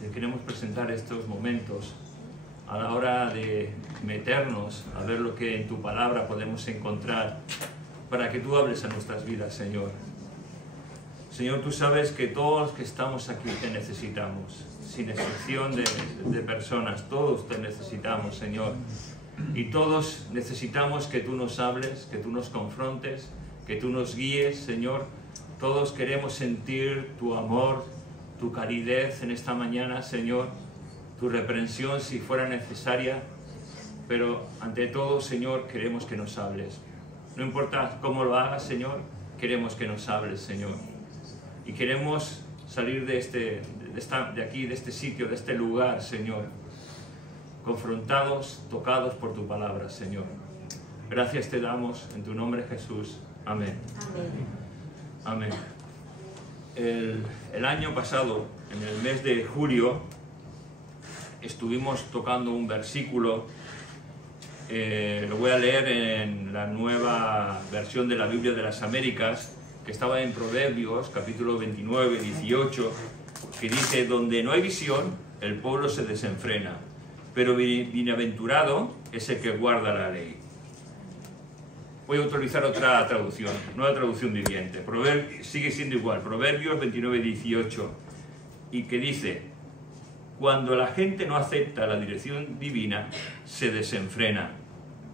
te queremos presentar estos momentos a la hora de meternos a ver lo que en tu palabra podemos encontrar para que tú hables a nuestras vidas, Señor. Señor, tú sabes que todos los que estamos aquí te necesitamos, sin excepción de personas, todos te necesitamos, Señor. Y todos necesitamos que tú nos hables, que tú nos confrontes, que tú nos guíes, Señor. Todos queremos sentir tu amor, tu calidez en esta mañana, Señor, tu reprensión si fuera necesaria, pero ante todo, Señor, queremos que nos hables. No importa cómo lo hagas, Señor, queremos que nos hables, Señor. Y queremos salir de aquí, de este sitio, de este lugar, Señor, confrontados, tocados por tu palabra, Señor. Gracias te damos en tu nombre, Jesús. Amén. Amén. El año pasado, en el mes de julio, estuvimos tocando un versículo, lo voy a leer en la nueva versión de la Biblia de las Américas, que estaba en Proverbios, capítulo 29, 18, que dice: donde no hay visión, el pueblo se desenfrena, pero bienaventurado es el que guarda la ley. Voy a utilizar otra traducción, nueva traducción viviente. Sigue siendo igual, Proverbios 29, 18, y que dice: cuando la gente no acepta la dirección divina, se desenfrena,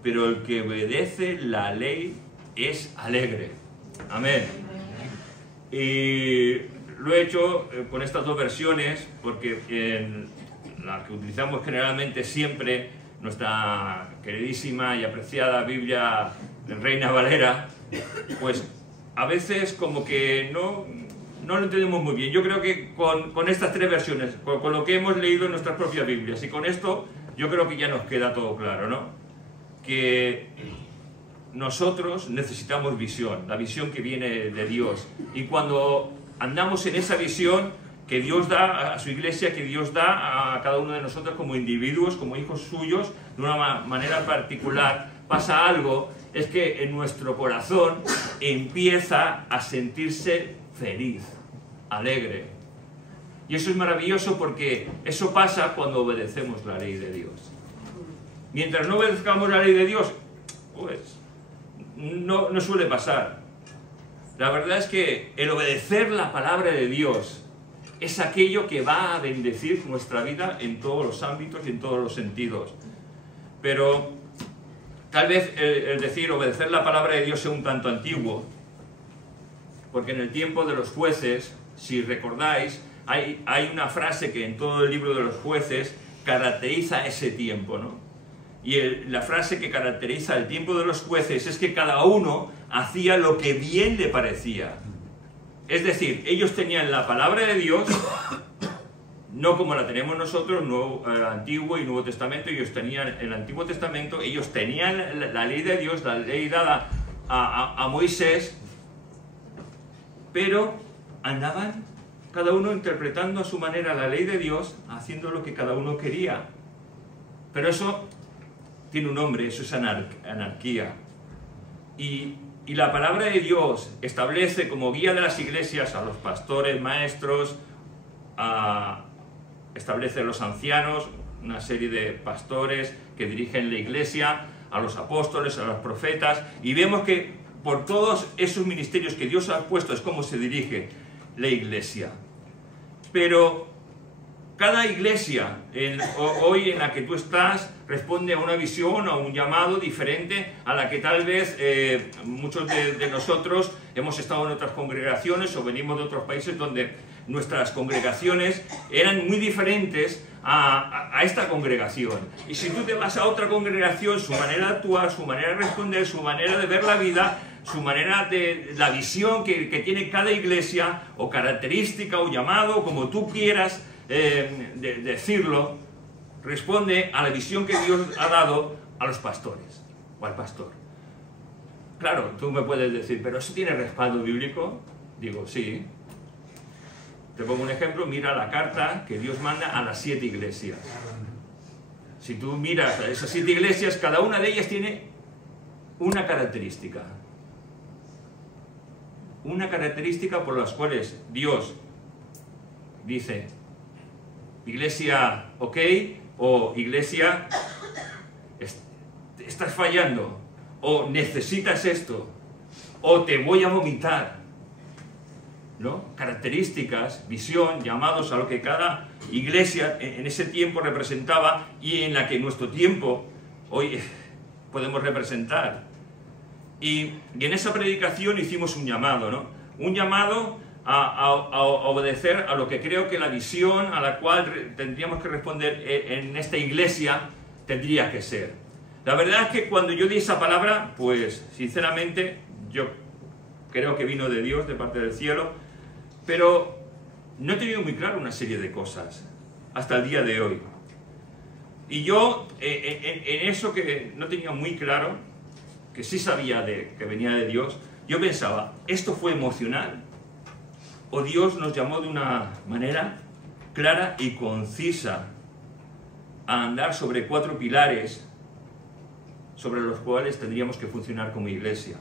pero el que obedece la ley es alegre. Amén. Y lo he hecho con estas dos versiones porque en la que utilizamos generalmente siempre, nuestra queridísima y apreciada Biblia Reina Valera, pues a veces como que no lo entendemos muy bien. Yo creo que con estas tres versiones, con lo que hemos leído en nuestras propias Biblias, y con esto yo creo que ya nos queda todo claro, ¿no? Que nosotros necesitamos visión, la visión que viene de Dios. Y cuando andamos en esa visión que Dios da a su iglesia, que Dios da a cada uno de nosotros como individuos, como hijos suyos, de una manera particular, pasa algo, es que en nuestro corazón empieza a sentirse feliz, alegre. Y eso es maravilloso porque eso pasa cuando obedecemos la ley de Dios. Mientras no obedezcamos la ley de Dios, pues no suele pasar. La verdad es que el obedecer la palabra de Dios es aquello que va a bendecir nuestra vida en todos los ámbitos y en todos los sentidos. Pero tal vez el decir obedecer la palabra de Dios sea un tanto antiguo, porque en el tiempo de los jueces, si recordáis, hay una frase que en todo el libro de los jueces caracteriza ese tiempo, ¿no? Y la frase que caracteriza el tiempo de los jueces es que cada uno hacía lo que bien le parecía. Es decir, ellos tenían la palabra de Dios, no como la tenemos nosotros, Antiguo y Nuevo Testamento. Ellos tenían el Antiguo Testamento, ellos tenían la ley de Dios, la ley dada a Moisés, pero andaban cada uno interpretando a su manera la ley de Dios, haciendo lo que cada uno quería. Pero eso tiene un nombre, eso es anarquía. Y la palabra de Dios establece como guía de las iglesias a los pastores, maestros, establece a los ancianos, una serie de pastores que dirigen la iglesia, a los apóstoles, a los profetas, y vemos que por todos esos ministerios que Dios ha puesto es como se dirige la iglesia. Pero cada iglesia hoy en la que tú estás responde a una visión, a un llamado diferente a la que tal vez muchos de nosotros hemos estado en otras congregaciones o venimos de otros países donde nuestras congregaciones eran muy diferentes a esta congregación. Y si tú te vas a otra congregación, su manera de actuar, su manera de responder, su manera de ver la vida, su manera de la visión que tiene cada iglesia, o característica, o llamado, como tú quieras decirlo, responde a la visión que Dios ha dado a los pastores o al pastor. Claro, tú me puedes decir, ¿pero eso tiene respaldo bíblico? Digo, sí. Te pongo un ejemplo, mira la carta que Dios manda a las 7 iglesias. Si tú miras a esas 7 iglesias, cada una de ellas tiene una característica. Una característica por las cuales Dios dice: iglesia ok, o iglesia estás fallando, o necesitas esto, o te voy a vomitar, ¿no? Características, visión, llamados a lo que cada iglesia en ese tiempo representaba y en la que nuestro tiempo hoy podemos representar. Y en esa predicación hicimos un llamado, ¿no? Un llamado a obedecer a lo que creo que la visión a la cual tendríamos que responder en esta iglesia tendría que ser. La verdad es que cuando yo di esa palabra, pues sinceramente yo creo que vino de Dios, de parte del cielo, pero no he tenido muy claro una serie de cosas hasta el día de hoy. Y yo, en eso que no tenía muy claro, que sí sabía que venía de Dios, yo pensaba, ¿esto fue emocional? ¿O Dios nos llamó de una manera clara y concisa a andar sobre 4 pilares sobre los cuales tendríamos que funcionar como iglesia?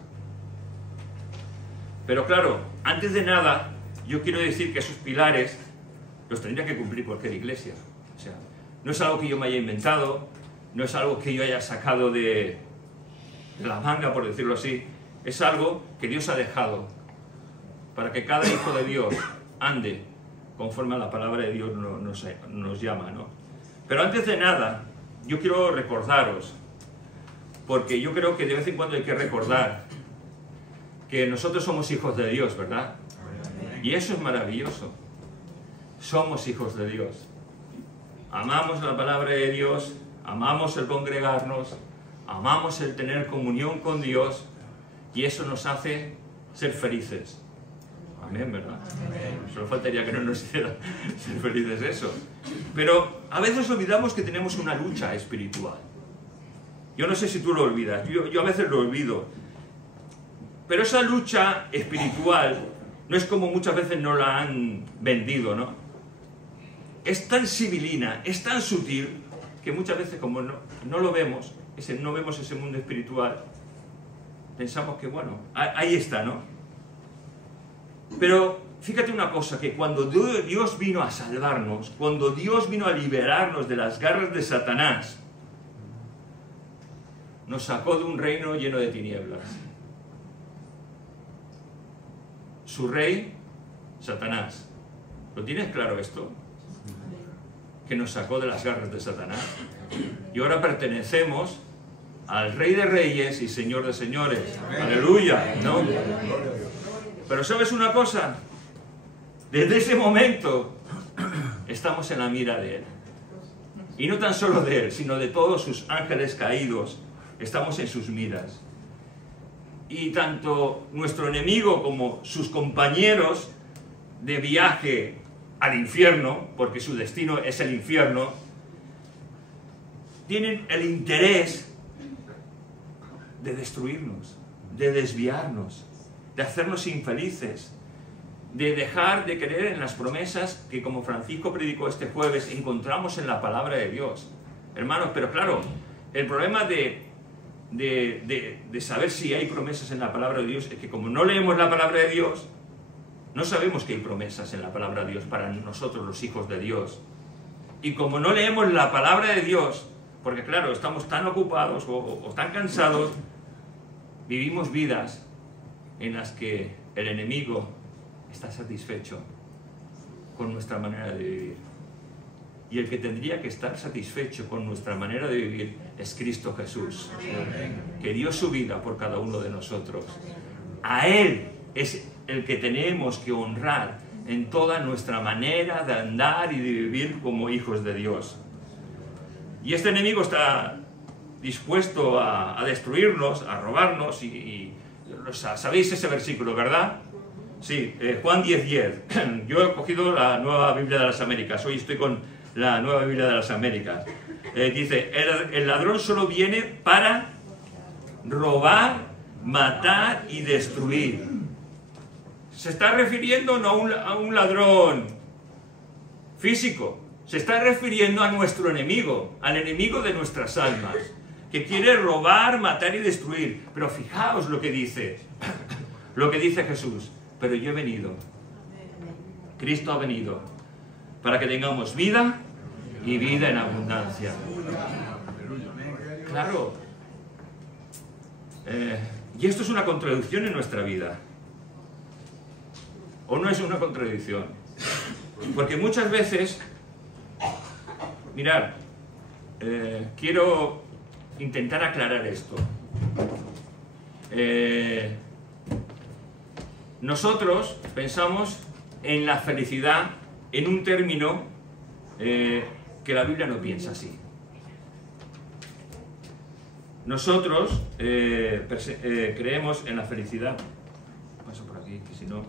Pero claro, antes de nada, yo quiero decir que esos pilares los tendría que cumplir cualquier iglesia. O sea, no es algo que yo me haya inventado, no es algo que yo haya sacado de la manga, por decirlo así. Es algo que Dios ha dejado para que cada hijo de Dios ande conforme a la palabra de Dios nos llama, ¿no? Pero antes de nada, yo quiero recordaros, porque yo creo que de vez en cuando hay que recordar que nosotros somos hijos de Dios, ¿verdad? Y eso es maravilloso. Somos hijos de Dios. Amamos la palabra de Dios, amamos el congregarnos, amamos el tener comunión con Dios, y eso nos hace ser felices. Amén, ¿verdad? Amén. Solo faltaría que no nos hiciera ser felices eso. Pero a veces olvidamos que tenemos una lucha espiritual. Yo no sé si tú lo olvidas, yo a veces lo olvido. Pero esa lucha espiritual no es como muchas veces nos la han vendido, ¿no? Es tan sibilina, es tan sutil, que muchas veces como no lo vemos, no vemos ese mundo espiritual, pensamos que bueno, ahí está, ¿no? Pero fíjate una cosa, que cuando Dios vino a salvarnos, cuando Dios vino a liberarnos de las garras de Satanás, nos sacó de un reino lleno de tinieblas. Su rey, Satanás. ¿Lo tienes claro esto? Que nos sacó de las garras de Satanás. Y ahora pertenecemos al Rey de Reyes y Señor de Señores. ¡Aleluya! ¿No? Pero ¿sabes una cosa? Desde ese momento estamos en la mira de Él. Y no tan solo de Él, sino de todos sus ángeles caídos. Estamos en sus miras. Y tanto nuestro enemigo como sus compañeros de viaje al infierno, porque su destino es el infierno, tienen el interés de destruirnos, de desviarnos, de hacernos infelices, de dejar de creer en las promesas que, como Francisco predicó este jueves, encontramos en la palabra de Dios. Hermanos, pero claro, el problema de saber si hay promesas en la palabra de Dios es que como no leemos la palabra de Dios, no sabemos que hay promesas en la palabra de Dios para nosotros los hijos de Dios. Y como no leemos la palabra de Dios, porque claro, estamos tan ocupados o tan cansados, vivimos vidas en las que el enemigo está satisfecho con nuestra manera de vivir. Y el que tendría que estar satisfecho con nuestra manera de vivir es Cristo Jesús, que dio su vida por cada uno de nosotros. A Él es el que tenemos que honrar en toda nuestra manera de andar y de vivir como hijos de Dios. Y este enemigo está dispuesto a destruirnos, a robarnos, y sabéis ese versículo, ¿verdad? Sí, Juan 10:10. Yo he cogido la Nueva Biblia de las Américas, hoy estoy con la Nueva Biblia de las Américas. Dice, el ladrón solo viene para robar, matar y destruir. Se está refiriendo no a un ladrón físico, se está refiriendo a nuestro enemigo, al enemigo de nuestras almas, que quiere robar, matar y destruir. Pero fijaos lo que dice Jesús. Pero yo he venido, Cristo ha venido, para que tengamos vida y vida en abundancia. Claro. Y esto es una contradicción en nuestra vida. ¿O no es una contradicción? Porque muchas veces, mirad, quiero intentar aclarar esto. Nosotros pensamos en la felicidad en un término que la Biblia no piensa así. Nosotros creemos en la felicidad. Paso por aquí, que si no...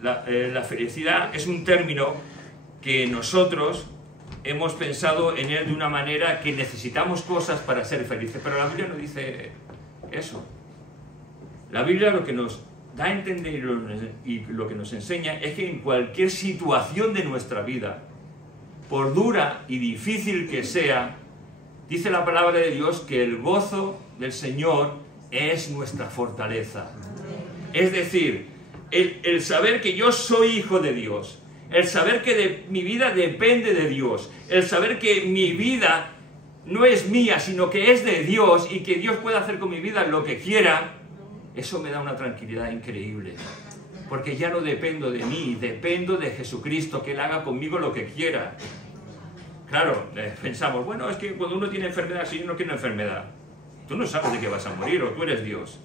la felicidad es un término que nosotros hemos pensado en él de una manera que necesitamos cosas para ser felices, pero la Biblia no dice eso. La Biblia lo que nos da a entender y lo que nos enseña es que en cualquier situación de nuestra vida, por dura y difícil que sea, dice la palabra de Dios que el gozo del Señor es nuestra fortaleza. Es decir, el saber que yo soy hijo de Dios, el saber que mi vida depende de Dios, el saber que mi vida no es mía, sino que es de Dios y que Dios puede hacer con mi vida lo que quiera, eso me da una tranquilidad increíble. Porque ya no dependo de mí, dependo de Jesucristo, que Él haga conmigo lo que quiera. Claro, pensamos, bueno, es que cuando uno tiene enfermedad, si yo no quiero enfermedad, tú no sabes de qué vas a morir, o tú eres Dios.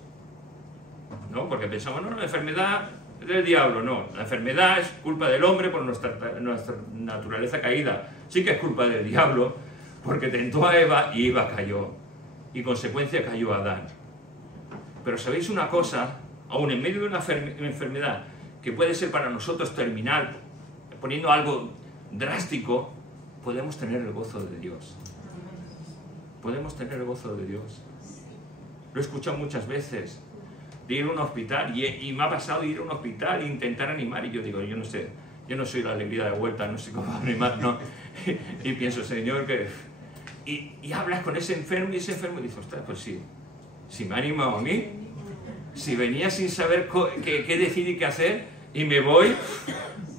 ¿No? Porque pensamos, no, la enfermedad es del diablo. No, la enfermedad es culpa del hombre por nuestra naturaleza caída. Sí que es culpa del diablo, porque tentó a Eva y Eva cayó. Y consecuencia cayó Adán. Pero ¿sabéis una cosa? Aún en medio de una enfermedad que puede ser para nosotros terminal, poniendo algo drástico, podemos tener el gozo de Dios. Podemos tener el gozo de Dios. Lo he escuchado muchas veces, de ir a un hospital, y me ha pasado ir a un hospital e intentar animar, y yo digo, yo no sé, yo no soy la alegría de vuelta, no sé cómo animar, ¿no? Y pienso, Señor, que... Y hablas con ese enfermo, y ese enfermo dice, ostras, pues sí, si me ha animado a mí, si venía sin saber qué decir y qué hacer, y me voy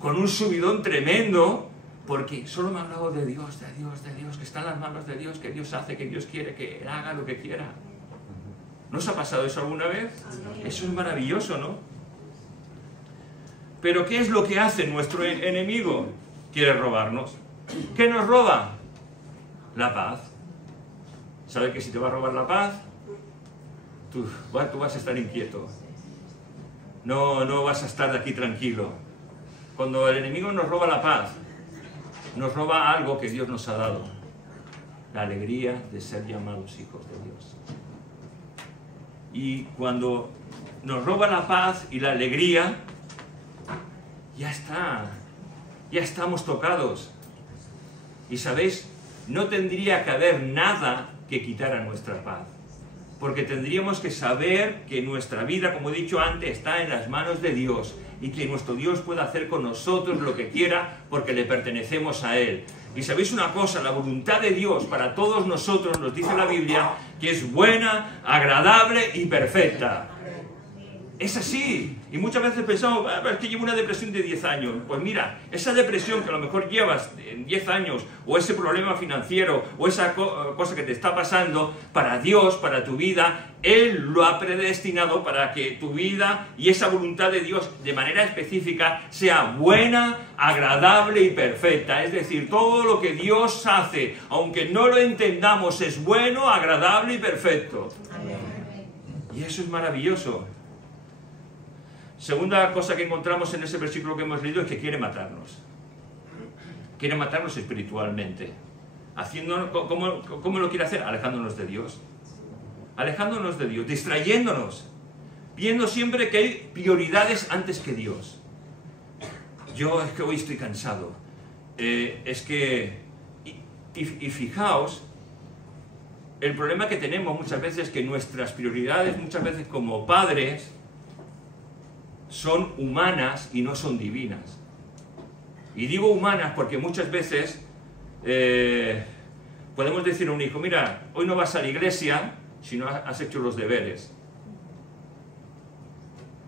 con un subidón tremendo, porque solo me ha hablado de Dios, de Dios, de Dios, que está en las manos de Dios, que Dios hace, que Dios quiere, que Él haga lo que quiera. ¿No os ha pasado eso alguna vez? Eso es maravilloso, ¿no? Pero ¿qué es lo que hace nuestro enemigo? Quiere robarnos. ¿Qué nos roba? La paz. ¿Sabe que si te va a robar la paz, tú vas a estar inquieto? No vas a estar de aquí tranquilo. Cuando el enemigo nos roba la paz, nos roba algo que Dios nos ha dado. La alegría de ser llamados hijos de Dios. Y cuando nos roba la paz y la alegría, ya está, ya estamos tocados. Y sabéis, no tendría que haber nada que quitara nuestra paz, porque tendríamos que saber que nuestra vida, como he dicho antes, está en las manos de Dios, y que nuestro Dios puede hacer con nosotros lo que quiera, porque le pertenecemos a Él. Y sabéis una cosa, la voluntad de Dios para todos nosotros, nos dice la Biblia, que es buena, agradable y perfecta. Es así. Y muchas veces pensamos, es que llevo una depresión de 10 años. Pues mira, esa depresión que a lo mejor llevas en 10 años, o ese problema financiero, o esa cosa que te está pasando, para Dios, para tu vida, Él lo ha predestinado para que tu vida y esa voluntad de Dios, de manera específica, sea buena, agradable y perfecta. Es decir, todo lo que Dios hace, aunque no lo entendamos, es bueno, agradable y perfecto. Y eso es maravilloso. Segunda cosa que encontramos en ese versículo que hemos leído es que quiere matarnos. Quiere matarnos espiritualmente. ¿Cómo lo quiere hacer? Alejándonos de Dios. Alejándonos de Dios, distrayéndonos, viendo siempre que hay prioridades antes que Dios. Yo es que hoy estoy cansado. Y fijaos, el problema que tenemos muchas veces es que nuestras prioridades, muchas veces como padres, son humanas y no son divinas. Y digo humanas porque muchas veces podemos decir a un hijo, mira, hoy no vas a la iglesia si no has hecho los deberes.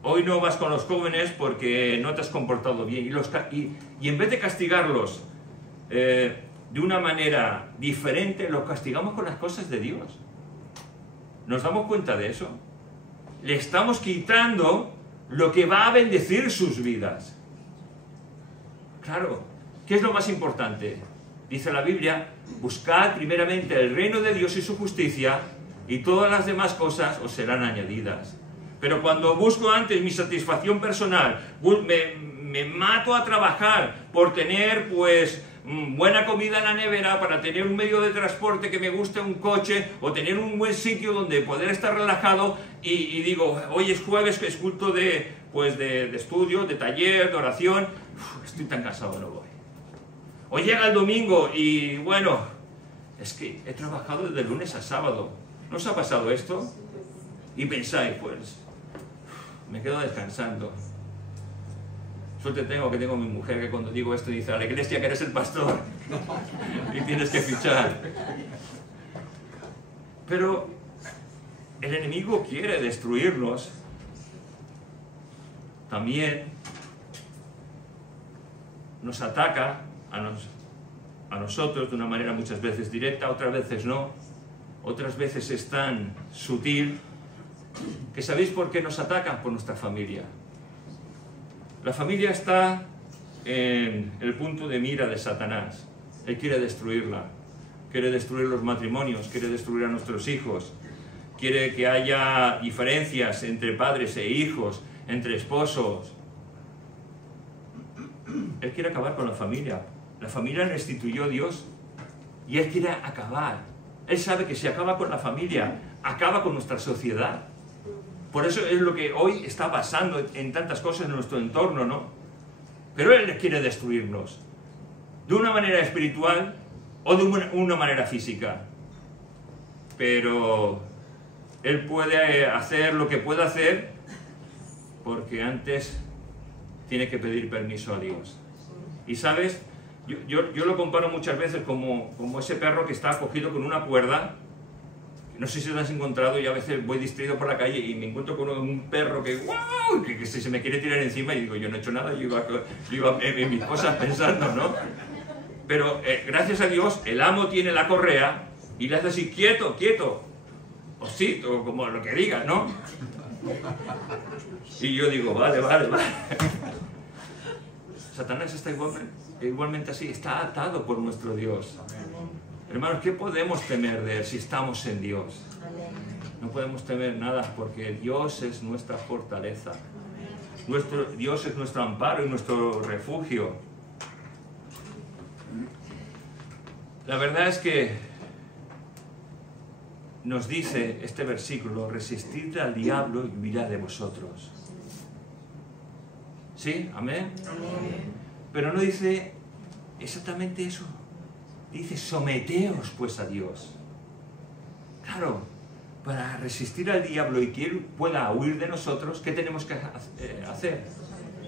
Hoy no vas con los jóvenes porque no te has comportado bien. Y en vez de castigarlos de una manera diferente, los castigamos con las cosas de Dios. ¿Nos damos cuenta de eso? Le estamos quitando lo que va a bendecir sus vidas. Claro, ¿qué es lo más importante? Dice la Biblia, buscad primeramente el reino de Dios y su justicia, y todas las demás cosas os serán añadidas. Pero cuando busco antes mi satisfacción personal, me mato a trabajar por tener, pues, buena comida en la nevera, para tener un medio de transporte que me guste, un coche, o tener un buen sitio donde poder estar relajado, y digo, hoy es jueves, que es culto de estudio, de taller, de oración, estoy tan cansado, no voy. O llega el domingo y, bueno, es que he trabajado desde lunes a sábado. ¿No os ha pasado esto? Y pensáis, pues, me quedo descansando. Suerte tengo que tengo mi mujer, que cuando digo esto dice, a la iglesia que eres el pastor y tienes que fichar. Pero el enemigo quiere destruirnos. También nos ataca a nosotros de una manera muchas veces directa, otras veces no. Otras veces es tan sutil que ¿sabéis por qué nos atacan? Por nuestra familia. La familia está en el punto de mira de Satanás. Él quiere destruirla, quiere destruir los matrimonios, quiere destruir a nuestros hijos, quiere que haya diferencias entre padres e hijos, entre esposos. Él quiere acabar con la familia. La familia la instituyó Dios y Él quiere acabar. Él sabe que si acaba con la familia, acaba con nuestra sociedad. Por eso es lo que hoy está pasando en tantas cosas en nuestro entorno, ¿no? Pero Él quiere destruirnos, de una manera espiritual o de una manera física. Pero Él puede hacer lo que pueda hacer, porque antes tiene que pedir permiso a Dios. Y ¿sabes? Yo lo comparo muchas veces como ese perro que está cogido con una cuerda. No sé si lo has encontrado, y a veces voy distraído por la calle y me encuentro con un perro que, ¡wow!, que se me quiere tirar encima, y digo, yo no he hecho nada, yo iba en mis cosas pensando, ¿no? Pero gracias a Dios, el amo tiene la correa y le hace así, quieto, quieto, o sí, o como lo que diga, ¿no? Y yo digo, vale. Satanás está igualmente así, está atado por nuestro Dios. Hermanos, ¿qué podemos temer de Él si estamos en Dios? No podemos temer nada, porque Dios es nuestra fortaleza. Dios es nuestro amparo y nuestro refugio. La verdad es que nos dice este versículo, resistid al diablo y huirá de vosotros. ¿Sí? ¿Amén? Amén. Pero no dice exactamente eso. Dice, someteos pues a Dios. Claro, para resistir al diablo y que Él pueda huir de nosotros, ¿qué tenemos que hacer?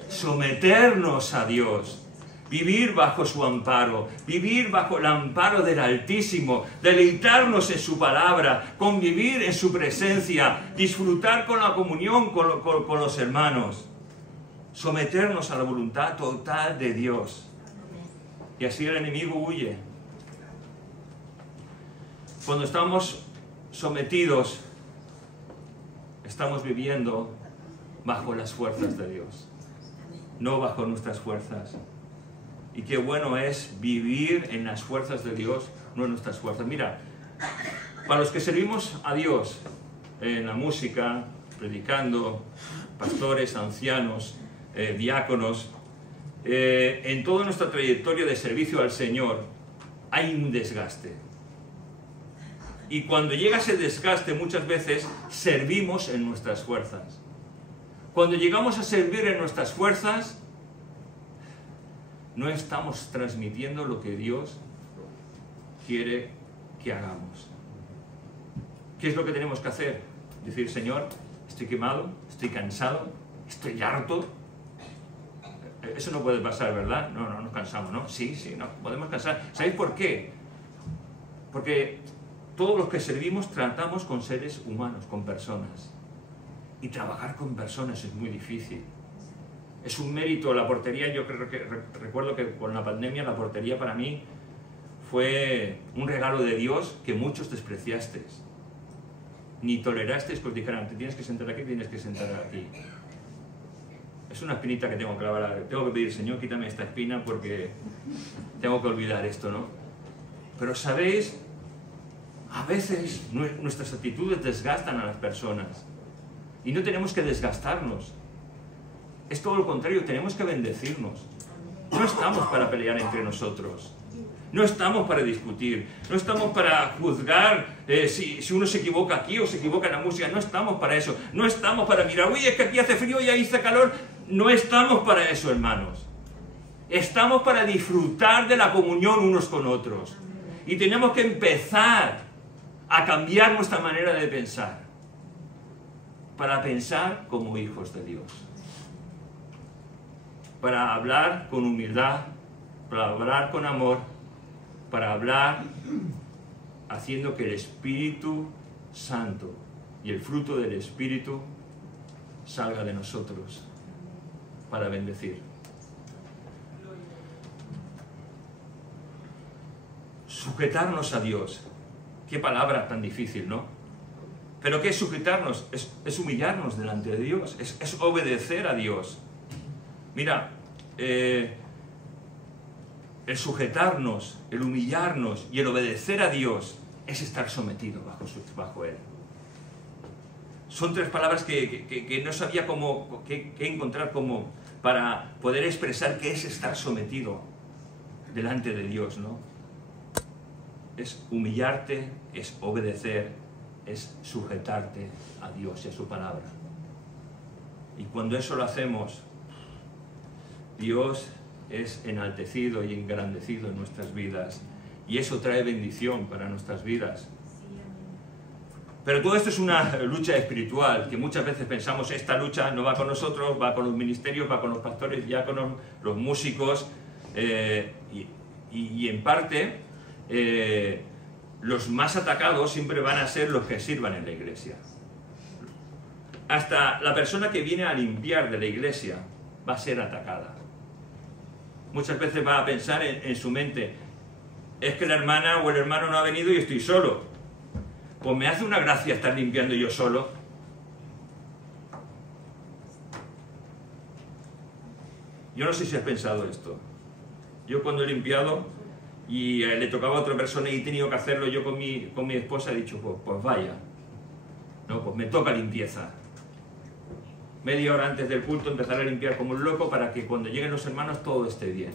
Someternos a Dios. Vivir bajo su amparo, vivir bajo el amparo del Altísimo, deleitarnos en su palabra, convivir en su presencia, disfrutar con la comunión con los hermanos. Someternos a la voluntad total de Dios. Y así el enemigo huye. Cuando estamos sometidos, estamos viviendo bajo las fuerzas de Dios, no bajo nuestras fuerzas. Y qué bueno es vivir en las fuerzas de Dios, no en nuestras fuerzas. Mira, para los que servimos a Dios en la música, predicando, pastores, ancianos, diáconos, en toda nuestra trayectoria de servicio al Señor, hay un desgaste. Y cuando llega ese desgaste, muchas veces servimos en nuestras fuerzas. Cuando llegamos a servir en nuestras fuerzas, no estamos transmitiendo lo que Dios quiere que hagamos. ¿Qué es lo que tenemos que hacer? Decir, Señor, estoy quemado, estoy cansado, estoy harto. Eso no puede pasar, ¿verdad? No nos cansamos, ¿no? Sí, no, podemos cansar. ¿Sabéis por qué? Porque todos los que servimos tratamos con seres humanos, con personas. Y trabajar con personas es muy difícil. Es un mérito. La portería, yo creo que recuerdo que con la pandemia la portería para mí fue un regalo de Dios que muchos despreciasteis. Ni tolerasteis que os dijeran, te tienes que sentar aquí, tienes que sentar aquí. Es una espinita que tengo que clavar. Tengo que pedir, Señor, quítame esta espina porque tengo que olvidar esto, ¿no? Pero sabéis, a veces nuestras actitudes desgastan a las personas. Y no tenemos que desgastarnos. Es todo lo contrario, tenemos que bendecirnos. No estamos para pelear entre nosotros. No estamos para discutir. No estamos para juzgar si uno se equivoca aquí o se equivoca en la música. No estamos para eso. No estamos para mirar, uy, es que aquí hace frío y ahí hace calor. No estamos para eso, hermanos. Estamos para disfrutar de la comunión unos con otros. Y tenemos que empezar a cambiar nuestra manera de pensar. Para pensar como hijos de Dios. Para hablar con humildad, para hablar con amor, para hablar haciendo que el Espíritu Santo y el fruto del Espíritu salga de nosotros para bendecir. Sujetarnos a Dios. Qué palabra tan difícil, ¿no? Pero ¿qué es sujetarnos? Es humillarnos delante de Dios, es obedecer a Dios. Mira, el sujetarnos, el humillarnos y el obedecer a Dios es estar sometido bajo Él. Son tres palabras que no sabía qué encontrar como para poder expresar qué es estar sometido delante de Dios, ¿no? Es humillarte, es obedecer, es sujetarte a Dios y a su palabra. Y cuando eso lo hacemos, Dios es enaltecido y engrandecido en nuestras vidas. Y eso trae bendición para nuestras vidas. Pero todo esto es una lucha espiritual, que muchas veces pensamos, esta lucha no va con nosotros, va con los ministerios, va con los pastores, diáconos, los músicos, y en parte, los más atacados siempre van a ser los que sirvan en la iglesia. Hasta la persona que viene a limpiar de la iglesia va a ser atacada. Muchas veces va a pensar en su mente, es que la hermana o el hermano no ha venido y estoy solo. Pues me hace una gracia estar limpiando yo solo. Yo no sé si has pensado esto. Yo cuando he limpiado y le tocaba a otra persona y he tenido que hacerlo yo con mi esposa, he dicho, pues vaya. No, pues me toca limpieza. Media hora antes del culto empezar a limpiar como un loco para que cuando lleguen los hermanos todo esté bien.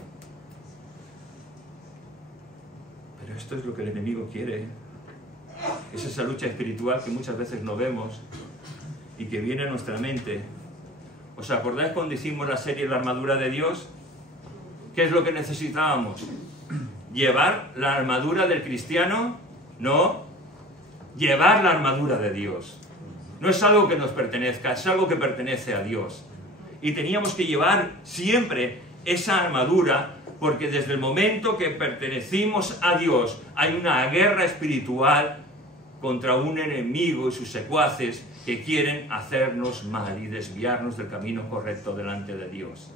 Pero esto es lo que el enemigo quiere. Es esa lucha espiritual que muchas veces no vemos y que viene a nuestra mente. ¿Os acordáis cuando hicimos la serie La armadura de Dios? ¿Qué es lo que necesitábamos? ¿Llevar la armadura del cristiano? No. Llevar la armadura de Dios. No es algo que nos pertenezca, es algo que pertenece a Dios. Y teníamos que llevar siempre esa armadura, porque desde el momento que pertenecimos a Dios hay una guerra espiritual contra un enemigo y sus secuaces que quieren hacernos mal y desviarnos del camino correcto delante de Dios.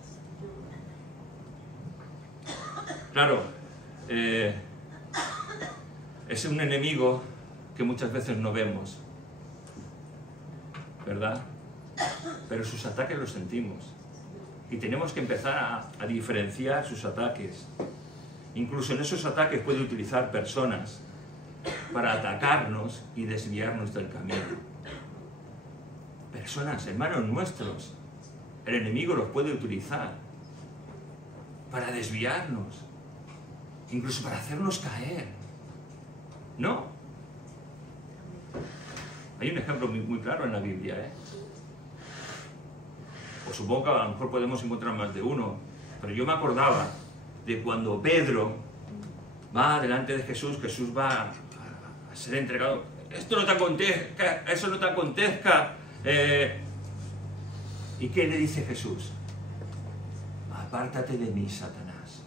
Claro, es un enemigo que muchas veces no vemos, ¿verdad? Pero sus ataques los sentimos. Y tenemos que empezar a diferenciar sus ataques. Incluso en esos ataques puede utilizar personas para atacarnos y desviarnos del camino. Personas, hermanos nuestros. El enemigo los puede utilizar para desviarnos. Incluso para hacernos caer. ¿No? Hay un ejemplo muy claro en la Biblia, ¿eh? O supongo que a lo mejor podemos encontrar más de uno, pero yo me acordaba de cuando Pedro va delante de Jesús, Jesús va a ser entregado. Esto no te acontezca, eso no te acontezca. ¿Y qué le dice Jesús? Apártate de mí, Satanás.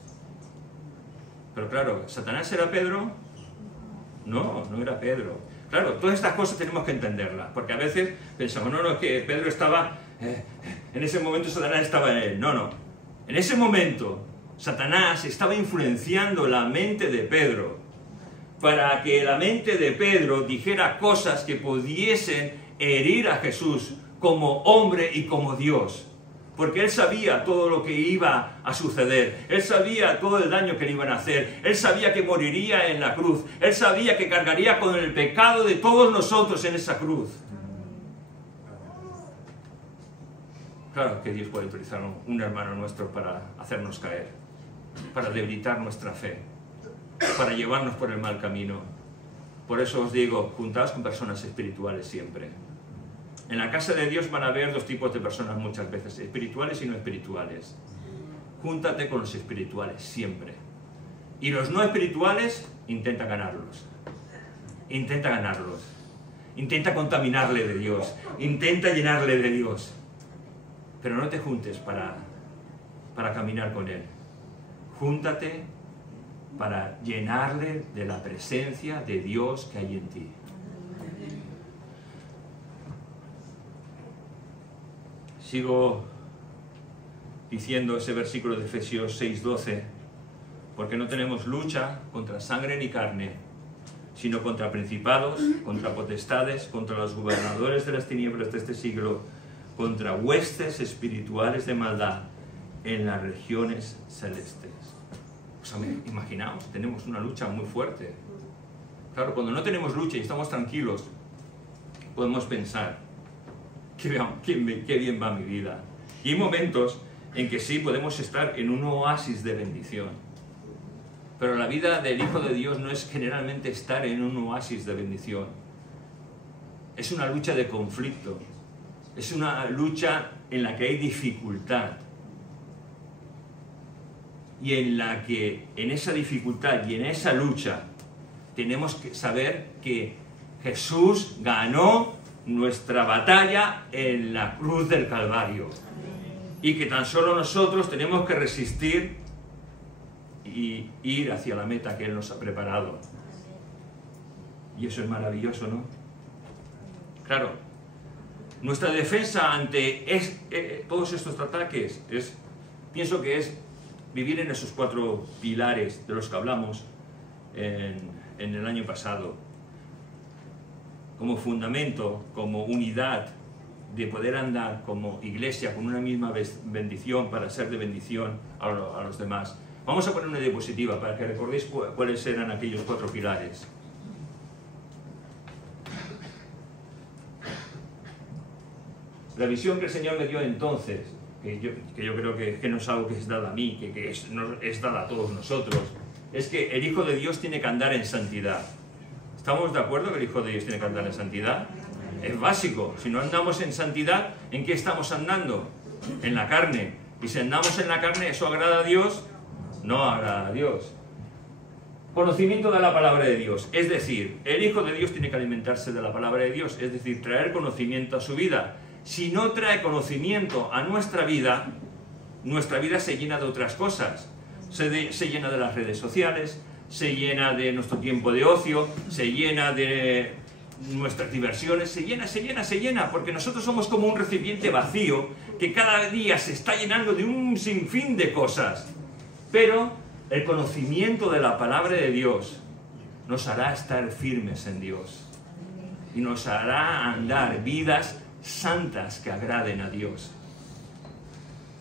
Pero claro, ¿Satanás era Pedro? No, no era Pedro. Claro, todas estas cosas tenemos que entenderlas, porque a veces pensamos, no, es que Pedro estaba, en ese momento Satanás estaba en él. No. En ese momento Satanás estaba influenciando la mente de Pedro para que la mente de Pedro dijera cosas que pudiesen herir a Jesús como hombre y como Dios. Porque él sabía todo lo que iba a suceder, él sabía todo el daño que le iban a hacer, él sabía que moriría en la cruz, él sabía que cargaría con el pecado de todos nosotros en esa cruz. Claro que Dios puede utilizar un hermano nuestro para hacernos caer, para debilitar nuestra fe, para llevarnos por el mal camino. Por eso os digo, juntaos con personas espirituales siempre. En la casa de Dios van a haber dos tipos de personas muchas veces, espirituales y no espirituales. Júntate con los espirituales siempre. Y los no espirituales, intenta ganarlos. Intenta ganarlos. Intenta contaminarle de Dios. Intenta llenarle de Dios. Pero no te juntes para caminar con Él. Júntate para llenarle de la presencia de Dios que hay en ti. Sigo diciendo ese versículo de Efesios 6:12, porque no tenemos lucha contra sangre ni carne, sino contra principados, contra potestades, contra los gobernadores de las tinieblas de este siglo, contra huestes espirituales de maldad en las regiones celestes. O sea, imaginaos, tenemos una lucha muy fuerte. Claro, cuando no tenemos lucha y estamos tranquilos, podemos pensar, qué bien va mi vida. Y hay momentos en que sí podemos estar en un oasis de bendición. Pero la vida del Hijo de Dios no es generalmente estar en un oasis de bendición. Es una lucha de conflicto. Es una lucha en la que hay dificultad. Y en la que, en esa dificultad y en esa lucha, tenemos que saber que Jesús ganó nuestra batalla en la cruz del Calvario. Y que tan solo nosotros tenemos que resistir y ir hacia la meta que Él nos ha preparado. Y eso es maravilloso, ¿no? Claro, nuestra defensa ante todos estos ataques pienso que es vivir en esos 4 pilares de los que hablamos en el año pasado. Como fundamento, como unidad, de poder andar como iglesia con una misma bendición para ser de bendición a los demás. Vamos a poner una diapositiva para que recordéis cuáles eran aquellos 4 pilares. La visión que el Señor me dio entonces, que yo creo que no es algo que es dada a mí, que es dada a todos nosotros, es que el Hijo de Dios tiene que andar en santidad. ¿Estamos de acuerdo que el Hijo de Dios tiene que andar en santidad? Es básico. Si no andamos en santidad, ¿en qué estamos andando? En la carne. Y si andamos en la carne, ¿eso agrada a Dios? No agrada a Dios. Conocimiento de la palabra de Dios. Es decir, el Hijo de Dios tiene que alimentarse de la palabra de Dios. Es decir, traer conocimiento a su vida. Si no trae conocimiento a nuestra vida se llena de otras cosas. Se llena de las redes sociales, se llena de nuestro tiempo de ocio, se llena de nuestras diversiones, se llena, porque nosotros somos como un recipiente vacío que cada día se está llenando de un sinfín de cosas. Pero el conocimiento de la palabra de Dios nos hará estar firmes en Dios y nos hará andar vidas santas que agraden a Dios.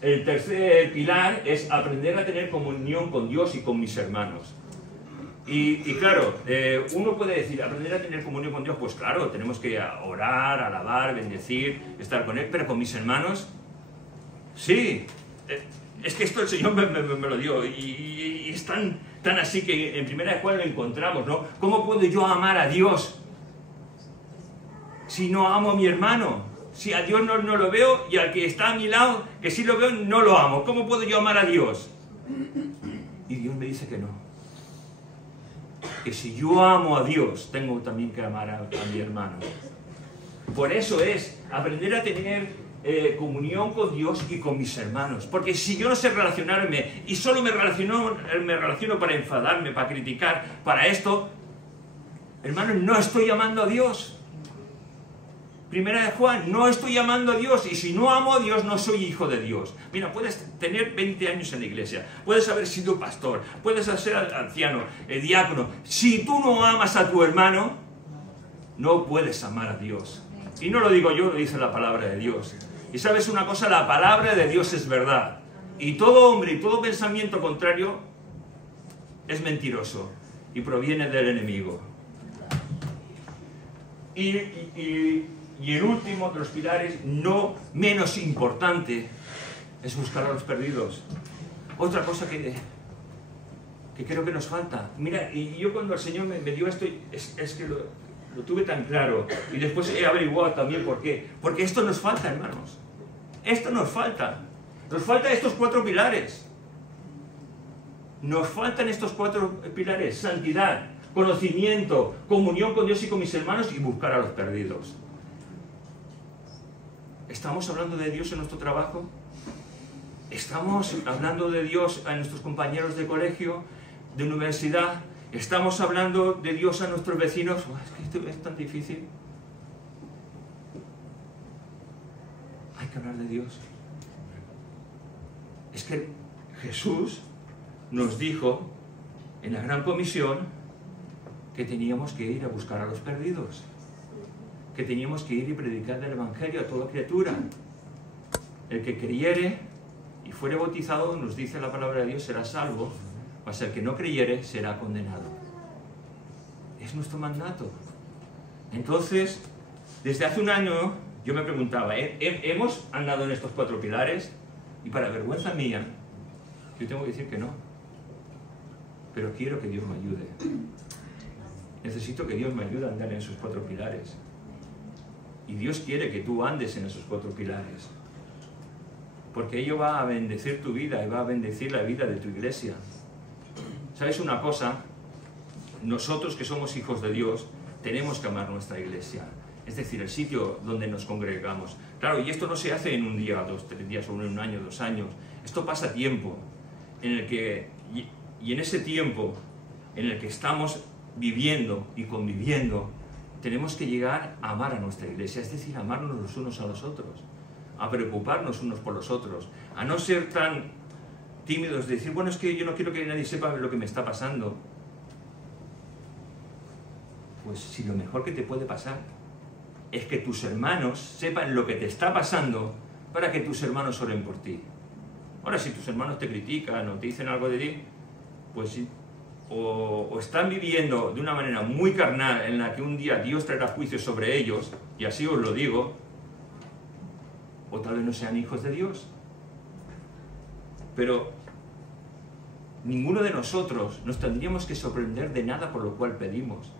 El tercer pilar es aprender a tener comunión con Dios y con mis hermanos. Y claro, uno puede decir, aprender a tener comunión con Dios, pues claro, tenemos que orar, alabar, bendecir, estar con Él, pero con mis hermanos, sí, es que esto el Señor me lo dio, y es tan así que en Primera de Juan lo encontramos, ¿no? ¿Cómo puedo yo amar a Dios si no amo a mi hermano? Si a Dios no lo veo, y al que está a mi lado, que sí lo veo, no lo amo. ¿Cómo puedo yo amar a Dios? Y Dios me dice que no. Que si yo amo a Dios, tengo también que amar a mi hermano. Por eso es aprender a tener comunión con Dios y con mis hermanos. Porque si yo no sé relacionarme y solo me relaciono para enfadarme, para criticar, para esto, hermanos, no estoy amando a Dios. Primera de Juan, no estoy amando a Dios, y si no amo a Dios no soy hijo de Dios. Mira, puedes tener 20 años en la iglesia, puedes haber sido pastor, puedes ser anciano, diácono. Si tú no amas a tu hermano, no puedes amar a Dios. Y no lo digo yo, lo dice la palabra de Dios. Y sabes una cosa, la palabra de Dios es verdad. Y todo hombre y todo pensamiento contrario es mentiroso y proviene del enemigo. Y el último de los pilares, no menos importante, es buscar a los perdidos. Otra cosa que creo que nos falta. Mira, y yo cuando el Señor me dio esto, es que lo tuve tan claro. Y después he averiguado también por qué. Porque esto nos falta, hermanos. Esto nos falta. Nos faltan estos 4 pilares. Nos faltan estos 4 pilares. Santidad, conocimiento, comunión con Dios y con mis hermanos, y buscar a los perdidos. ¿Estamos hablando de Dios en nuestro trabajo? ¿Estamos hablando de Dios a nuestros compañeros de colegio, de universidad? ¿Estamos hablando de Dios a nuestros vecinos? Es que esto es tan difícil. Hay que hablar de Dios. Es que Jesús nos dijo en la Gran Comisión que teníamos que ir a buscar a los perdidos, que teníamos que ir y predicar el Evangelio a toda criatura. El que creyere y fuere bautizado, nos dice la palabra de Dios, será salvo, mas el que no creyere será condenado. Es nuestro mandato. Entonces, desde hace un año yo me preguntaba, ¿hemos andado en estos 4 pilares? Y para vergüenza mía, yo tengo que decir que no. Pero quiero que Dios me ayude. Necesito que Dios me ayude a andar en esos 4 pilares. Y Dios quiere que tú andes en esos 4 pilares. Porque ello va a bendecir tu vida y va a bendecir la vida de tu iglesia. ¿Sabes una cosa? Nosotros que somos hijos de Dios, tenemos que amar nuestra iglesia. Es decir, el sitio donde nos congregamos. Claro, y esto no se hace en un día, 2, 3 días, o en un año, 2 años. Esto pasa tiempo. En el que, y en ese tiempo en el que estamos viviendo y conviviendo, tenemos que llegar a amar a nuestra iglesia. Es decir, amarnos los unos a los otros. A preocuparnos unos por los otros. A no ser tan tímidos de decir, bueno, es que yo no quiero que nadie sepa lo que me está pasando. Pues si lo mejor que te puede pasar es que tus hermanos sepan lo que te está pasando para que tus hermanos oren por ti. Ahora, si tus hermanos te critican o te dicen algo de ti, pues sí, o están viviendo de una manera muy carnal en la que un día Dios traerá juicio sobre ellos, y así os lo digo, o tal vez no sean hijos de Dios. Pero ninguno de nosotros nos tendríamos que sorprender de nada por lo cual pedimos.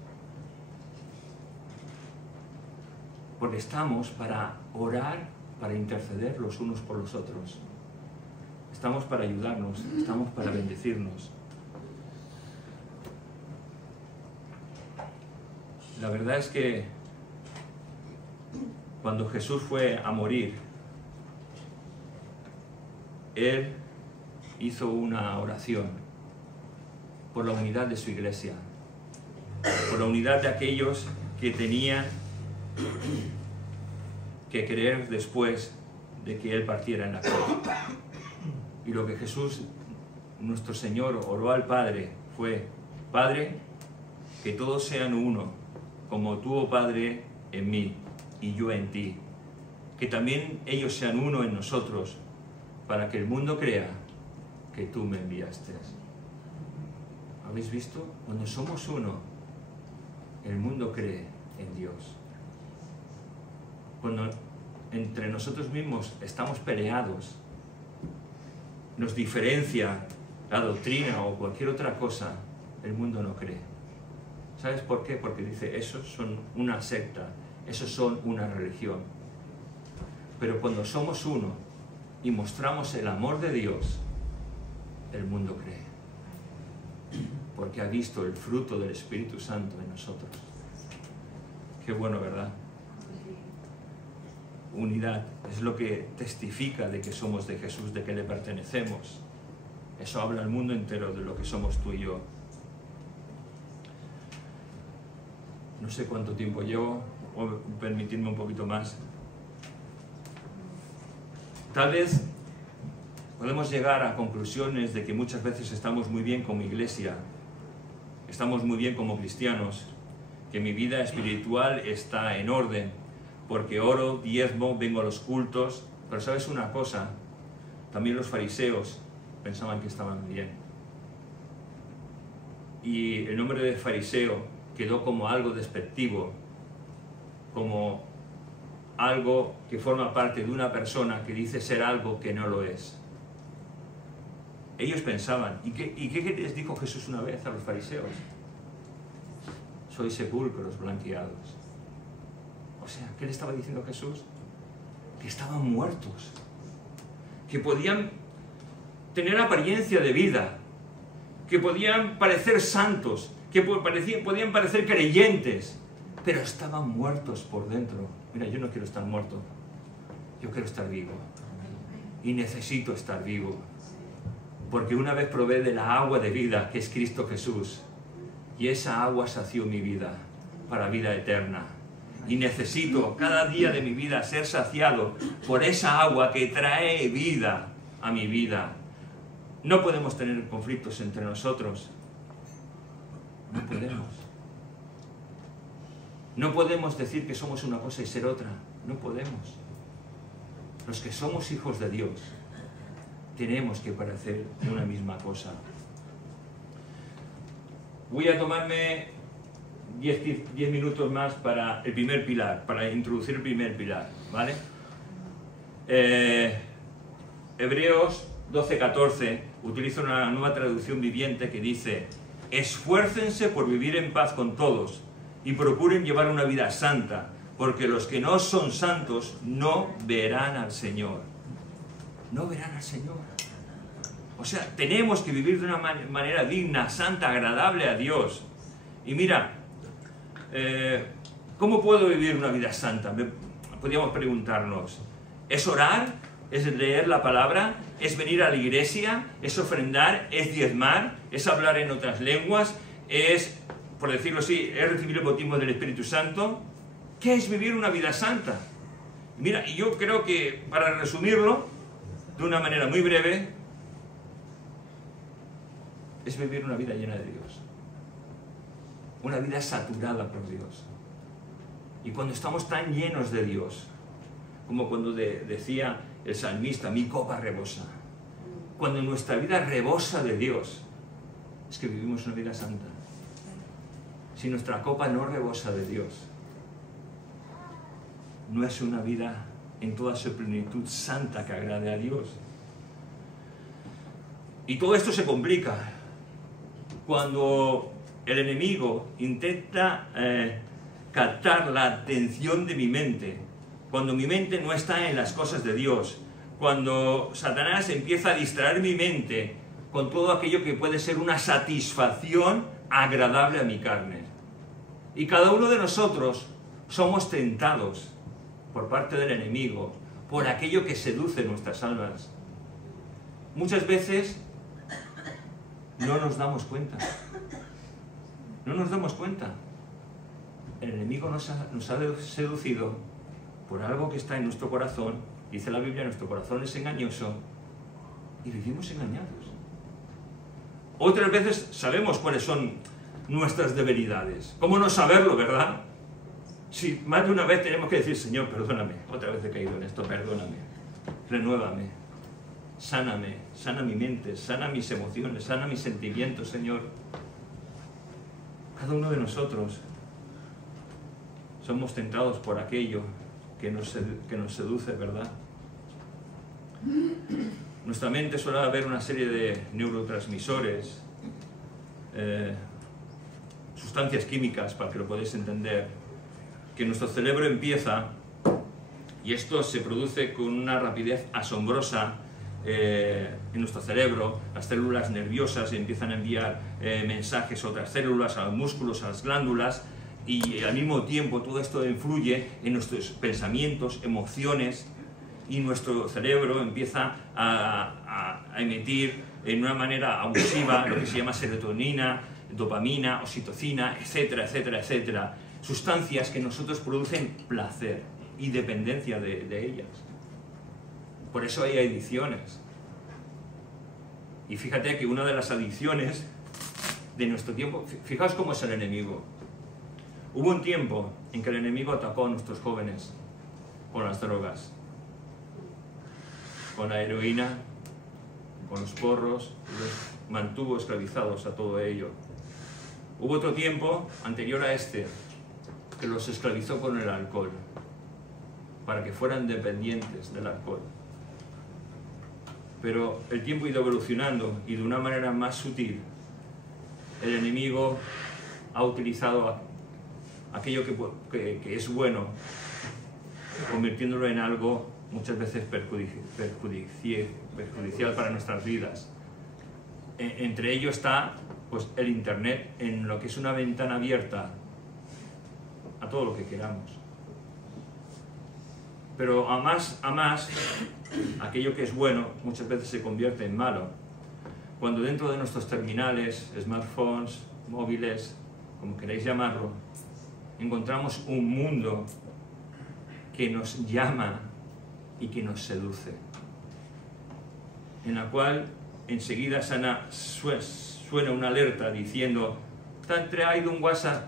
Porque estamos para orar, para interceder los unos por los otros. Estamos para ayudarnos, estamos para bendecirnos. La verdad es que cuando Jesús fue a morir, Él hizo una oración por la unidad de su iglesia, por la unidad de aquellos que tenían que creer después de que Él partiera en la cruz. Y lo que Jesús, nuestro Señor, oró al Padre fue: Padre, que todos sean uno, como tú, oh Padre, en mí y yo en ti. Que también ellos sean uno en nosotros, para que el mundo crea que tú me enviaste. ¿Habéis visto? Cuando somos uno, el mundo cree en Dios. Cuando entre nosotros mismos estamos peleados, nos diferencia la doctrina o cualquier otra cosa, el mundo no cree. ¿Sabes por qué? Porque dice, esos son una secta, esos son una religión. Pero cuando somos uno y mostramos el amor de Dios, el mundo cree. Porque ha visto el fruto del Espíritu Santo en nosotros. Qué bueno, ¿verdad? Unidad es lo que testifica de que somos de Jesús, de que le pertenecemos. Eso habla al mundo entero de lo que somos tú y yo. No sé cuánto tiempo llevo, o permitirme un poquito más. Tal vez podemos llegar a conclusiones de que muchas veces estamos muy bien como iglesia, estamos muy bien como cristianos, que mi vida espiritual está en orden, porque oro, diezmo, vengo a los cultos. Pero ¿sabes una cosa? También los fariseos pensaban que estaban bien. Y el nombre de fariseo quedó como algo despectivo, como algo que forma parte de una persona que dice ser algo que no lo es. Ellos pensaban, ¿y qué les dijo Jesús una vez a los fariseos? Sois sepulcros blanqueados. O sea, ¿qué le estaba diciendo Jesús? Que estaban muertos, que podían tener apariencia de vida, que podían parecer santos, que podían parecer creyentes, pero estaban muertos por dentro. Mira, yo no quiero estar muerto, yo quiero estar vivo, y necesito estar vivo, porque una vez probé de la agua de vida, que es Cristo Jesús, y esa agua sació mi vida para vida eterna. Y necesito cada día de mi vida ser saciado por esa agua que trae vida a mi vida. No podemos tener conflictos entre nosotros. No podemos. No podemos decir que somos una cosa y ser otra. No podemos. Los que somos hijos de Dios tenemos que parecer una misma cosa. Voy a tomarme 10 minutos más para el primer pilar, para introducir el primer pilar, ¿vale? Hebreos 12:14 utiliza una nueva traducción viviente que dice: esfuércense por vivir en paz con todos y procuren llevar una vida santa, porque los que no son santos no verán al Señor. No verán al Señor. O sea, tenemos que vivir de una manera digna, santa, agradable a Dios. Y mira, ¿cómo puedo vivir una vida santa? Podríamos preguntarnos. ¿Es orar? ¿Es leer la palabra? ¿Es venir a la iglesia? ¿Es ofrendar? ¿Es diezmar? ¿Es hablar en otras lenguas? ¿Es, por decirlo así, es recibir el bautismo del Espíritu Santo? ¿Qué es vivir una vida santa? Mira, y yo creo que, para resumirlo de una manera muy breve, es vivir una vida llena de Dios. Una vida saturada por Dios. Y cuando estamos tan llenos de Dios, como cuando decía el salmista, mi copa rebosa. Cuando nuestra vida rebosa de Dios, es que vivimos una vida santa. Si nuestra copa no rebosa de Dios, no es una vida en toda su plenitud santa que agrade a Dios. Y todo esto se complica cuando el enemigo intenta captar la atención de mi mente, cuando mi mente no está en las cosas de Dios, cuando Satanás empieza a distraer mi mente con todo aquello que puede ser una satisfacción agradable a mi carne. Y cada uno de nosotros somos tentados por parte del enemigo, por aquello que seduce nuestras almas. Muchas veces no nos damos cuenta. No nos damos cuenta. El enemigo nos ha seducido por algo que está en nuestro corazón. Dice la Biblia, nuestro corazón es engañoso y vivimos engañados. Otras veces sabemos cuáles son nuestras debilidades. ¿Cómo no saberlo, verdad? Si más de una vez tenemos que decir, Señor, perdóname, otra vez he caído en esto, perdóname, renuévame, sáname, sana mi mente, sana mis emociones, sana mis sentimientos, Señor. Cada uno de nosotros somos tentados por aquello que nos seduce, ¿verdad? Nuestra mente suele haber una serie de neurotransmisores, sustancias químicas, para que lo podáis entender, que nuestro cerebro empieza, y esto se produce con una rapidez asombrosa en nuestro cerebro. Las células nerviosas empiezan a enviar mensajes a otras células, a los músculos, a las glándulas, y al mismo tiempo todo esto influye en nuestros pensamientos, emociones, y nuestro cerebro empieza a emitir en una manera abusiva lo que se llama serotonina, dopamina, oxitocina, etcétera, etcétera, etcétera. sustancias que en nosotros producen placer y dependencia de ellas. Por eso hay adicciones. Y fíjate que una de las adicciones de nuestro tiempo, fijaos cómo es el enemigo. Hubo un tiempo en que el enemigo atacó a nuestros jóvenes con las drogas, con la heroína, con los porros, y los mantuvo esclavizados a todo ello. Hubo otro tiempo, anterior a este, que los esclavizó con el alcohol, para que fueran dependientes del alcohol. Pero el tiempo ha ido evolucionando y de una manera más sutil, el enemigo ha utilizado aquello que es bueno, convirtiéndolo en algo muchas veces perjudicial para nuestras vidas. Entre ellos está pues, el Internet, en lo que es una ventana abierta a todo lo que queramos. Pero a más, aquello que es bueno muchas veces se convierte en malo. Cuando dentro de nuestros terminales, smartphones, móviles, como queráis llamarlo, encontramos un mundo que nos llama y que nos seduce, en la cual enseguida suena una alerta diciendo: te ha traído un WhatsApp,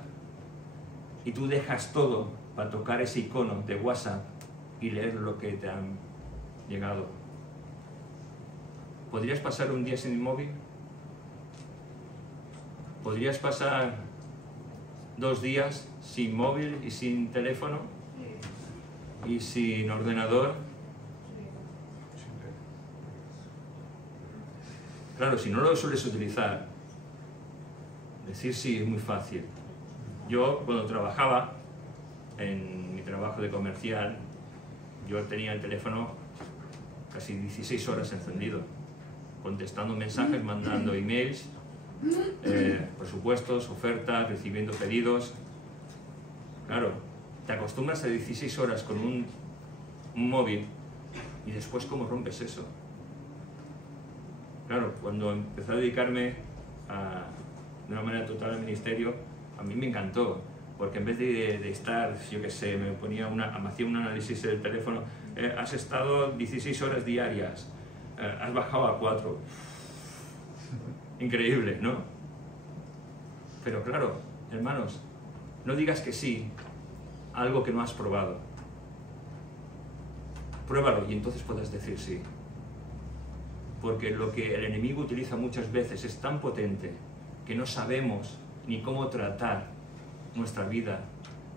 y tú dejas todo para tocar ese icono de WhatsApp y leer lo que te han llegado. ¿Podrías pasar un día sin el móvil? ¿Podrías pasar 2 días sin móvil y sin teléfono? ¿Y sin ordenador? Claro, si no lo sueles utilizar, decir sí es muy fácil. Yo, cuando trabajaba en mi trabajo de comercial, yo tenía el teléfono casi 16 horas encendido, contestando mensajes, mandando emails, presupuestos, ofertas, recibiendo pedidos. Claro, te acostumbras a 16 horas con un móvil y después ¿cómo rompes eso? Claro, cuando empecé a dedicarme de una manera total al ministerio, a mí me encantó, porque en vez de estar, yo qué sé, me hacía un análisis del teléfono, has estado 16 horas diarias, has bajado a 4. Increíble, ¿no? Pero claro, hermanos, no digas que sí a algo que no has probado. Pruébalo y entonces puedes decir sí. Porque lo que el enemigo utiliza muchas veces es tan potente que no sabemos ni cómo tratar nuestra vida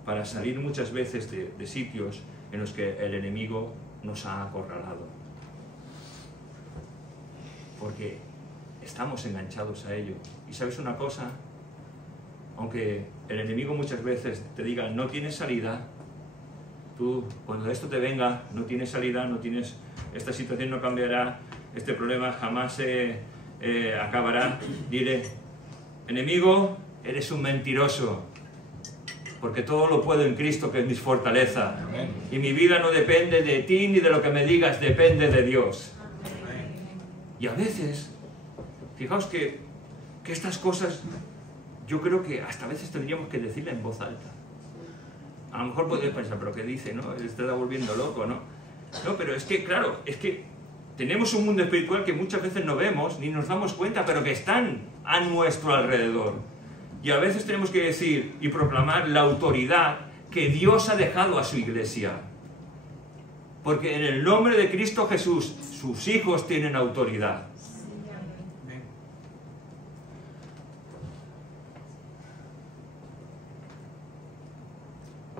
para salir muchas veces de sitios en los que el enemigo nos ha acorralado. Porque estamos enganchados a ello. Y ¿sabes una cosa? Aunque el enemigo muchas veces te diga no tienes salida, tú cuando esto te venga, no tienes salida, no tienes, esta situación no cambiará, este problema jamás se acabará, dile: enemigo, eres un mentiroso, porque todo lo puedo en Cristo, que es mi fortaleza. Amén. Y mi vida no depende de ti ni de lo que me digas, depende de Dios. Amén. Y a veces, fijaos que estas cosas, yo creo que hasta a veces tendríamos que decirla en voz alta. A lo mejor podéis pensar, pero ¿qué dice? ¿No? Él está volviendo loco, ¿no? No, pero es que, claro, es que tenemos un mundo espiritual que muchas veces no vemos ni nos damos cuenta, pero que están a nuestro alrededor. Y a veces tenemos que decir y proclamar la autoridad que Dios ha dejado a su iglesia. Porque en el nombre de Cristo Jesús, sus hijos tienen autoridad.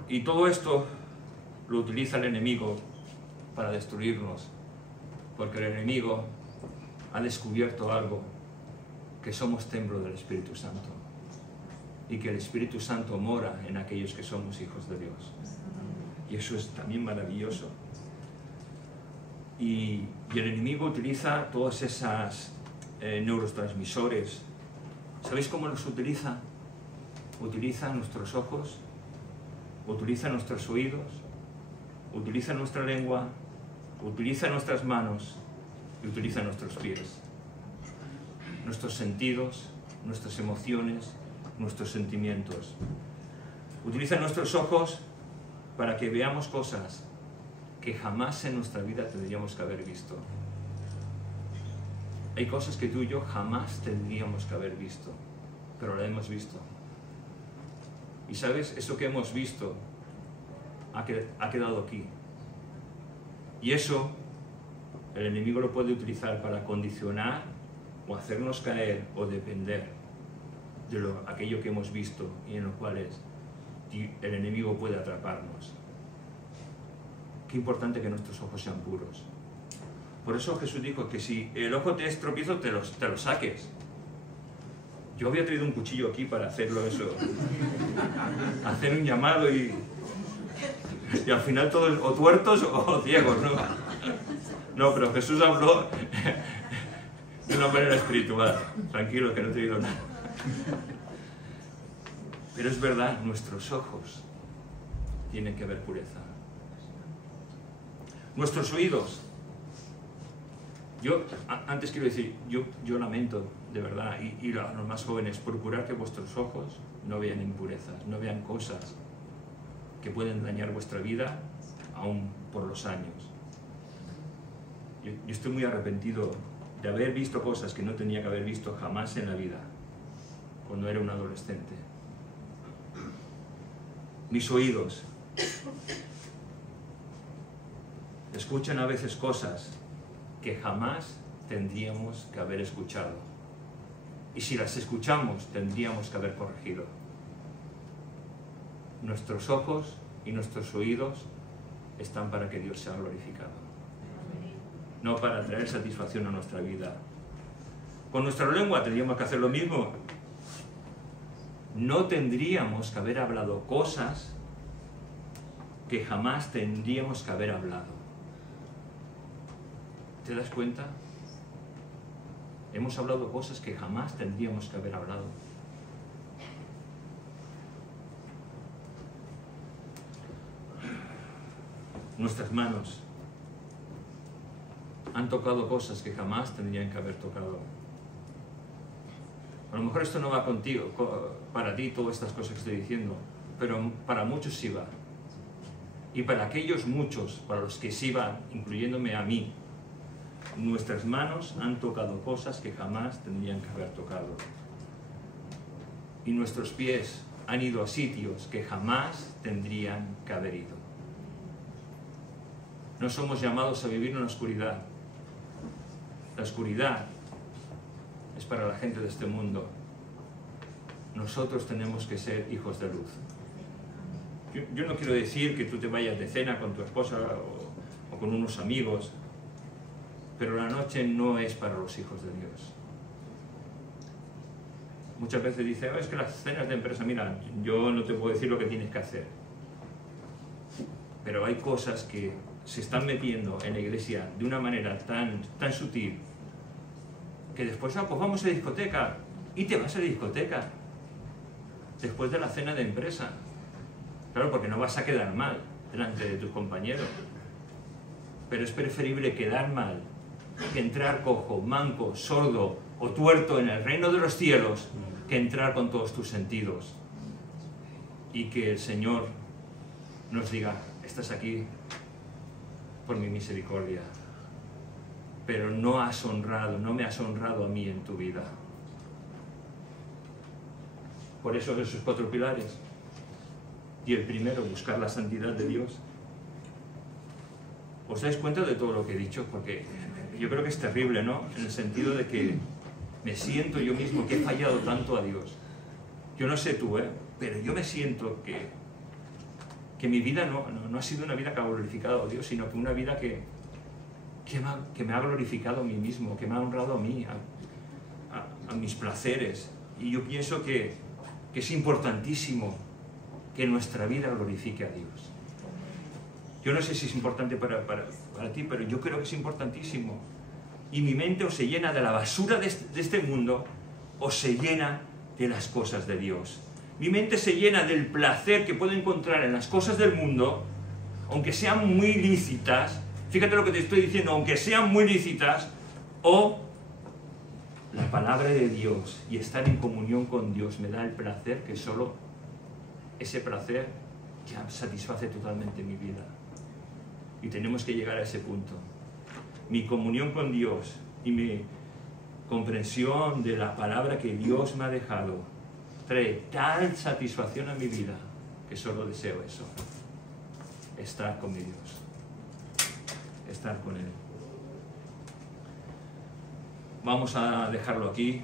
Y todo esto lo utiliza el enemigo para destruirnos. Porque el enemigo ha descubierto algo, que somos templo del Espíritu Santo. Y que el Espíritu Santo mora en aquellos que somos hijos de Dios. Y eso es también maravilloso. Y el enemigo utiliza todos esos neurotransmisores. ¿Sabéis cómo los utiliza? Utiliza nuestros ojos, utiliza nuestros oídos, utiliza nuestra lengua, utiliza nuestras manos y utiliza nuestros pies. Nuestros sentidos, nuestras emociones, nuestros sentimientos. Utiliza nuestros ojos para que veamos cosas que jamás en nuestra vida tendríamos que haber visto. Hay cosas que tú y yo jamás tendríamos que haber visto, pero la hemos visto. Y sabes, eso que hemos visto ha quedado aquí. Y eso el enemigo lo puede utilizar para condicionar o hacernos caer o depender de aquello que hemos visto y en lo cual el enemigo puede atraparnos. Qué importante que nuestros ojos sean puros. Por eso Jesús dijo que si el ojo te es tropiezo, te lo saques. Yo había traído un cuchillo aquí para hacerlo eso. Hacer un llamado y al final todos o tuertos o ciegos, ¿no? No, pero Jesús habló de una manera espiritual. Tranquilo, que no te digo nada. Pero es verdad, nuestros ojos tienen que ver pureza. Nuestros oídos. Yo, antes quiero decir, yo lamento, de verdad, y a los más jóvenes, procurar que vuestros ojos no vean impurezas, no vean cosas que pueden dañar vuestra vida, aún por los años. Yo estoy muy arrepentido de haber visto cosas que no tenía que haber visto jamás en la vida, cuando era un adolescente. Mis oídos escuchan a veces cosas que jamás tendríamos que haber escuchado. Y si las escuchamos, tendríamos que haber corregido. Nuestros ojos y nuestros oídos están para que Dios sea glorificado, no para traer satisfacción a nuestra vida. Con nuestra lengua tendríamos que hacer lo mismo. No tendríamos que haber hablado cosas que jamás tendríamos que haber hablado. ¿Te das cuenta? Hemos hablado cosas que jamás tendríamos que haber hablado. Nuestras manos han tocado cosas que jamás tendrían que haber tocado. A lo mejor esto no va contigo, para ti, todas estas cosas que estoy diciendo, pero para muchos sí va. Y para aquellos muchos, para los que sí va, incluyéndome a mí, nuestras manos han tocado cosas que jamás tendrían que haber tocado. Y nuestros pies han ido a sitios que jamás tendrían que haber ido. No somos llamados a vivir en la oscuridad. La oscuridad es para la gente de este mundo. Nosotros tenemos que ser hijos de luz. Yo no quiero decir que tú te vayas de cena con tu esposa o con unos amigos, pero la noche no es para los hijos de Dios. Muchas veces dice, es que las cenas de empresa, mira, yo no te puedo decir lo que tienes que hacer. Pero hay cosas que se están metiendo en la iglesia de una manera tan sutil, que después, pues vamos a discoteca, y te vas a discoteca, después de la cena de empresa. Claro, porque no vas a quedar mal delante de tus compañeros. Pero es preferible quedar mal que entrar cojo, manco, sordo o tuerto en el reino de los cielos, que entrar con todos tus sentidos. Y que el Señor nos diga, estás aquí por mi misericordia, pero no me has honrado a mí en tu vida. Por eso esos 4 pilares. Y el primero, buscar la santidad de Dios. ¿Os dais cuenta de todo lo que he dicho? Porque yo creo que es terrible, ¿no? En el sentido de que me siento yo mismo que he fallado tanto a Dios. Yo no sé tú, pero yo me siento que mi vida no ha sido una vida que ha glorificado a Dios, sino que una vida que me ha glorificado a mí mismo, que me ha honrado a mí, a mis placeres. Y yo pienso que es importantísimo que nuestra vida glorifique a Dios. Yo no sé si es importante para ti, pero yo creo que es importantísimo. Y mi mente o se llena de la basura de este mundo, o se llena de las cosas de Dios. Mi mente se llena del placer que puedo encontrar en las cosas del mundo, aunque sean muy lícitas. Fíjate lo que te estoy diciendo, aunque sean muy lícitas, o la palabra de Dios y estar en comunión con Dios me da el placer que solo ese placer ya satisface totalmente mi vida. Y tenemos que llegar a ese punto. Mi comunión con Dios y mi comprensión de la palabra que Dios me ha dejado trae tal satisfacción a mi vida que solo deseo eso: estar con mi Dios, estar con Él. Vamos a dejarlo aquí,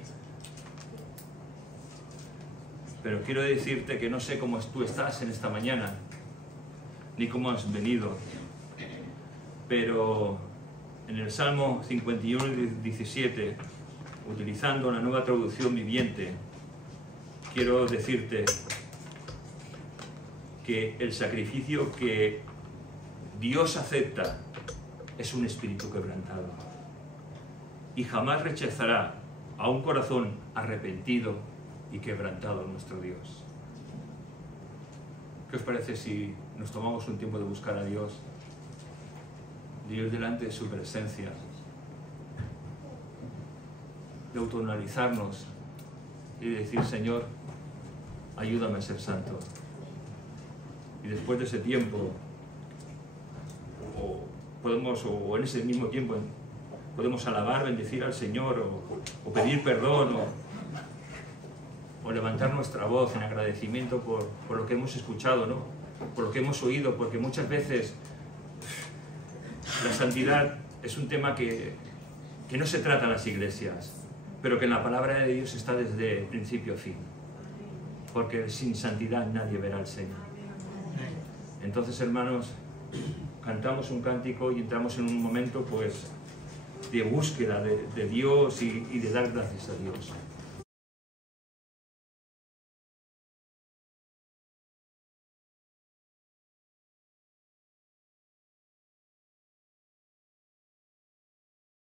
pero quiero decirte que no sé cómo tú estás en esta mañana, ni cómo has venido, pero en el Salmo 51, 17, utilizando la Nueva Traducción Viviente, quiero decirte que el sacrificio que Dios acepta es un espíritu quebrantado y jamás rechazará a un corazón arrepentido y quebrantado nuestro Dios. ¿Qué os parece si nos tomamos un tiempo de buscar a Dios delante de su presencia, de autoanalizarnos y de decir: Señor, ayúdame a ser santo? Y después de ese tiempo, o en ese mismo tiempo, podemos alabar, bendecir al Señor, o pedir perdón, o levantar nuestra voz en agradecimiento por lo que hemos escuchado, ¿no? Por lo que hemos oído, porque muchas veces la santidad es un tema que no se trata en las iglesias, pero que en la palabra de Dios está desde principio a fin, porque sin santidad nadie verá al Señor. Entonces, hermanos, cantamos un cántico y entramos en un momento, pues, de búsqueda de Dios y de dar gracias a Dios.